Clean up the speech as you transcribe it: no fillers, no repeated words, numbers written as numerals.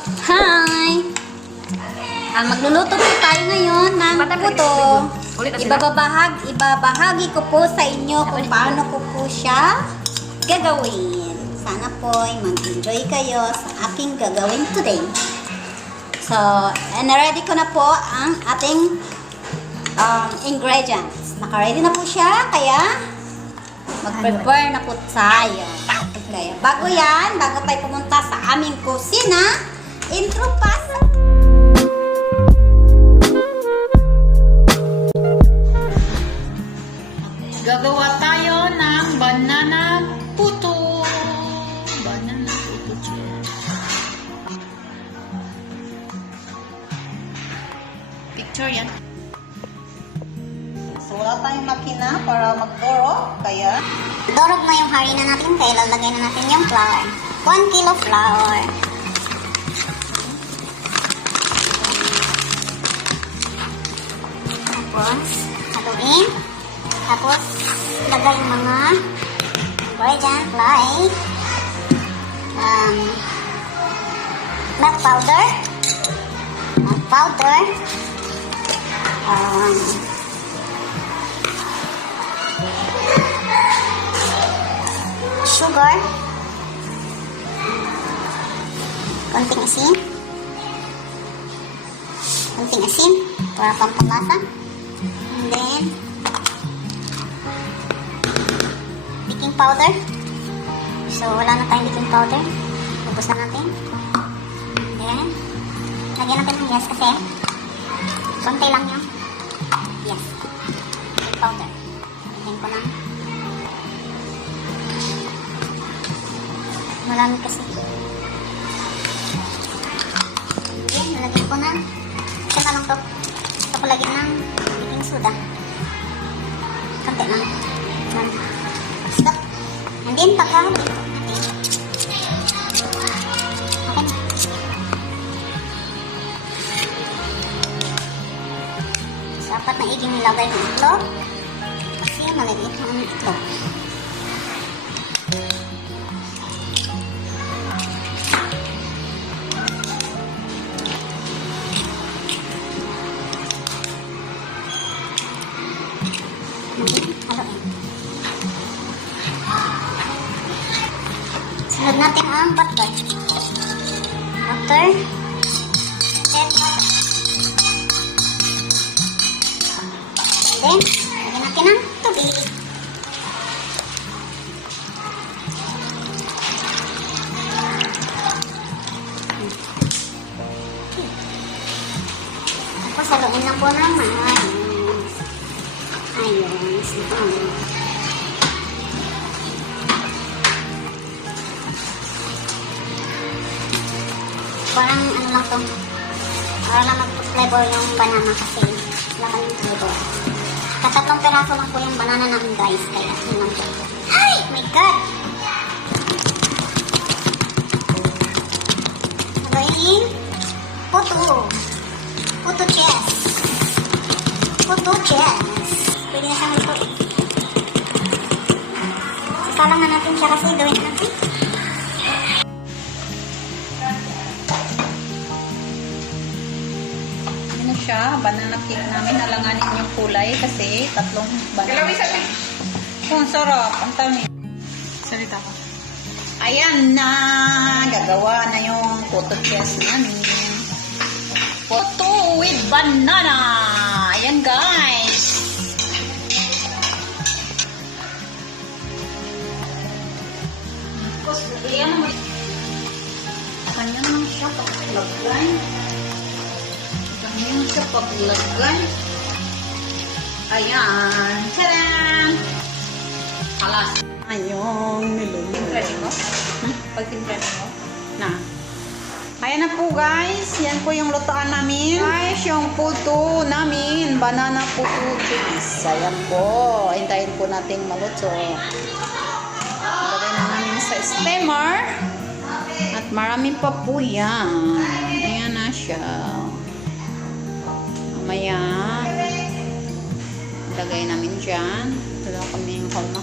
Hi! Magluluto po tayo ngayon ng puto. Ibabahagi ko po sa inyo kung paano ko po siya gagawin. Sana po mag-enjoy kayo sa aking gagawin today. So, na-ready ko na po ang ating ingredients. Naka-ready na po siya, kaya mag-prepare na po tayo. Okay. Bago tayo pumunta sa aming kusina, intro pass. Gagawa tayo ng banana puto. Banana puto cheese. Picture yan. So, wala tayong makina para magdoro, kaya Dorog na yung harina natin, kaya lalagay na natin yung flour. 1 kilo flour. Tapos, haluin. Tapos, lagay yung mga ingredients like milk powder, sugar, konting asin para pampalasa, and then baking powder. So wala na tayong baking powder, ubos na natin. And then lagyan natin ng yes kasi konti lang yung yes baking powder. Lagyan ko lang. Marami kasi. Okay, nalagyan ko na. Saka lang to. Ito ko lagyan ng baking soda. Konti lang. Stop. And then, pagka-dito natin. Okay na. So, apat na iging nilagay ng itlog. Kasi malagyan ng itlog. Sunod natin ang butter. Then butter. Then, lagyan natin ng tubig. Tapos, haluin na po ng mais. Ayun. Parang ano lang to, para lang mag-flavor yung banana kasi wala kaming flavor. Katatlong peraso lang po yung banana namin guys, kaya yun lang siya. Ay! Oh my God! Sabayin, puto cheese. Pwede na siyang ito eh. Sasalang na natin siya kasi gawin natin. Banana cake namin. Alanganin yung kulay kasi tatlong banana. Oh, sarap. Ang tamis. Salita ko. Ayan na. Gagawa na yung puto cheese namin. Puto with banana. Ayan guys. Ayan naman. Kanya naman siya paglagay. Ayan siya paglagay. Ayan. Tadaan! Alas. Ayun. Pag-timplanin mo? Pag-timplanin mo? Na. Ayan na po guys. Yan po yung lutoan namin. Guys, yung puto namin. Banana puto cheese. Ayan po. Hintayin po natin maluto. Lagay na namin sa steamer. At marami pa po yan. Ayan na siya. Mamaya, lagay namin dyan. Wala kami yung hall na